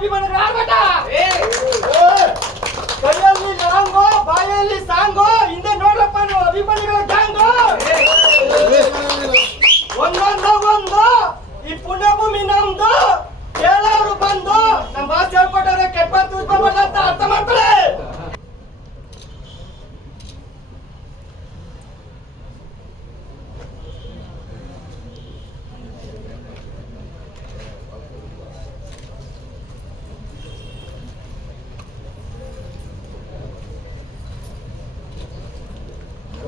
ಅಭಿಮಾನ ಆಡ್ಬೇಟ ಕೈಯಲ್ಲಿ ಬಾಯಲ್ಲಿ ಸಾಂಗೋ ಹಿಂದೆ ನೋಡ್ರಪ್ಪ ನೀವು ಅಭಿಮಾನಿಗಳ ಗ್ಯಾಂಗೋ. ಒಂದೊಂದ ಈ ಪುಣ್ಯಭೂಮಿ ನಮ್ದು. ಕೇಳೋರು ಬಂದು ನಮ್ಮ ಭಾಷೆ ಹೇಳ್ಕೊಟ್ಟವ್ರೆ ಕೆಟ್ಟ ತೂತ್ಕೊಂಡ್ಬಂತ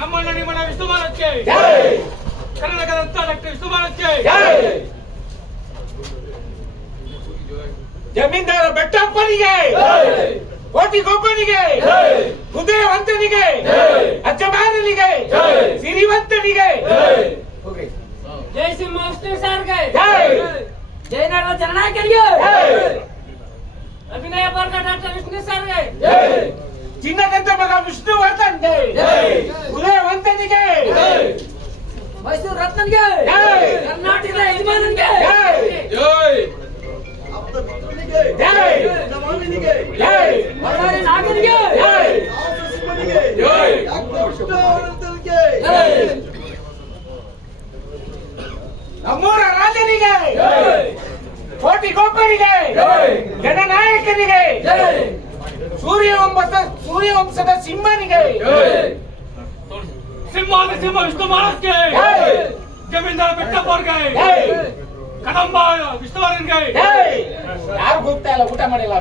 ನಮ್ಮಣ್ಣ ನಿಮ್ಮಣ್ಣ ವಿಷ್ಣು ಮಹಾರಾಜ್ಗೆ ಕರ್ನಾಟಕದ ರತ್ನ ಡಾಕ್ಟರ್ ವಿಷ್ಣು ಮಹಾರಾಜ್ಗೆ ಜಮೀನ್ದಾರ ಬೆಟ್ಟಪ್ಪನಿಗೆ ಕೋಟಿಗೊಬ್ಬನಿಗೆ ಹೃದಯವಂತನಿಗೆ ಅಜ್ಜಮಾನನಿಗೆ ಸಿರಿವಂತನಿಗೆ ಜೈ ಸಿಂಹ ವಿಷ್ಣು ಸಾರ್ಗೆ ಜಯನಾಡ ಜನನಾಯಕರಿಗೆ ಅಭಿನಯ ಬರ್ಗ ಡಾಕ್ಟರ್ ವಿಷ್ಣು ಸಾರ್ಗೆ ಚಿನ್ನದಂತ ಮಗ ವಿಷ್ಣುವರ್ಧನ್ ಜೈ ಹೃದಯವಂತನಿಗೆ ಜೈ! ಮೈಸೂರು ರತ್ನನ್ಗೆ! ಕರ್ನಾಟಕದ ಯಜಮಾನನ್ಗೆ! ಜೈ! ನಮ್ಮೂರ ರಾಜನಿಗೆ. ಕೋಟಿ ಗೋಪರಿಗೆ! ಜನನಾಯಕನಿಗೆ! ಸೂರ್ಯವಂಶದ ಸೂರ್ಯವಂಶದ ಸಿಂಹನಿಗೆ. ನರಸಿಂಹ ವಿಷ್ಣು ಮಹಾರಾಜ್ಗೆ ಜಮೀನ್ದಾರ ಬೆಟ್ಟಪ್ಪವ್ರಿಗೆ. ಕಡಂಬ ವಿಷ್ಣುವರ್ಗನ್ಗೆ ಯಾರು ಹೋಗ್ತಾ ಇಲ್ಲ ಊಟ ಮಾಡಿಲ್ಲ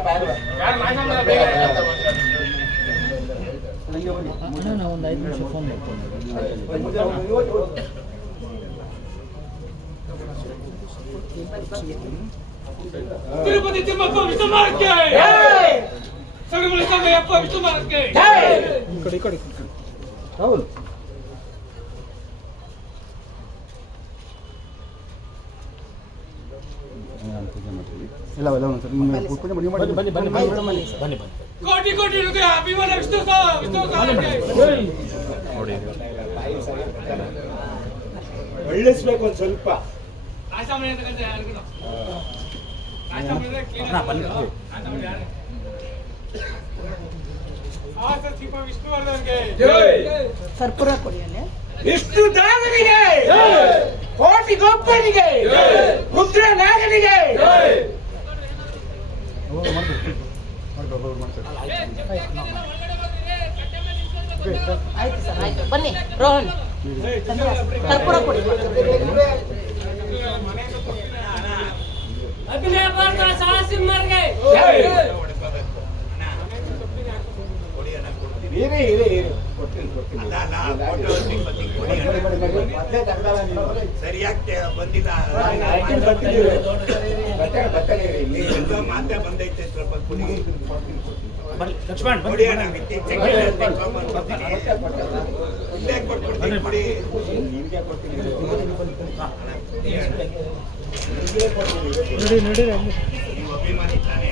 ಒಂದು ಐದು ನಿಮಿಷ ಫೋನ್ ತಿರುಪತಿ ತಿಮ್ಮಪ್ಪ ವಿಷ್ಣು ಮಹಾರಾಜ್ಗೆ ಸಗಮುಳಿ ಸಂಗಯ್ಯಪ್ಪ ವಿಷ್ಣು ಮಹಾರಾಜ್ಗೆ ಈ ಕಡೆ ಈ ಕಡೆ. ರಾಹುಲ್. के ಜೈ! ಒಂದು ಇಲ್ಲ ಒಂದ್ಸರಿ ನಿಮ್ಮ ಪೂಜೆ ಮಾಡಿ ಮಾಡಿ ಬನ್ನಿ ಬನ್ನಿ ಕೋಟಿ ಕೋಟಿ ರೂಪಾಯಿ ಅಭಿಮಾನ ವಿಷ್ಣು ಸಹ ಬೆಳೆಸ್ಬೇಕು ಒಂದು ಸ್ವಲ್ಪ! ಕರ್ಪೂರ ಕೊಡಿ ಅಲ್ಲಿ ವಿಷ್ಣು ದಾನನಿಗೆ ಜೈ! ಕೋಟಿಗೊಬ್ಬನಿಗೆ ಜೈ! ರುದ್ರ ನಾಗನಿಗೆ! ಆಯ್ತು ಸರ್ ಆಯ್ತು ಬನ್ನಿ ರೋಹನ್ ಕರ್ಪೂರ ಕೊಡಿ ಅಭಿನಯ ಸಾಹಸಿಂಹರ್ಗೆ ಇಲ್ಲಿ. ಬಂದಿಲ್ಲ. ಮಾತೆ ಬಂದೈತೆ. ಸ್ವಲ್ಪ ಕುಡಿ. ಲಕ್ಷ್ಮಣ್ ಕುಡಿ ಅಣ್ಣ ಇತ್ತೀಚೆಗೆ ತಗೊಂಡ್ ಬರ್ತೀನಿ. ಇಲ್ಲೇ ಕೊಟ್ಬಿಡ್ತೀನಿ ಕುಡಿ. ನಿಮ್ಗೆ ಕೊಡ್ತೀನಿ. ನೀವು ಅಭಿಮಾನಿ ತಾನೇ.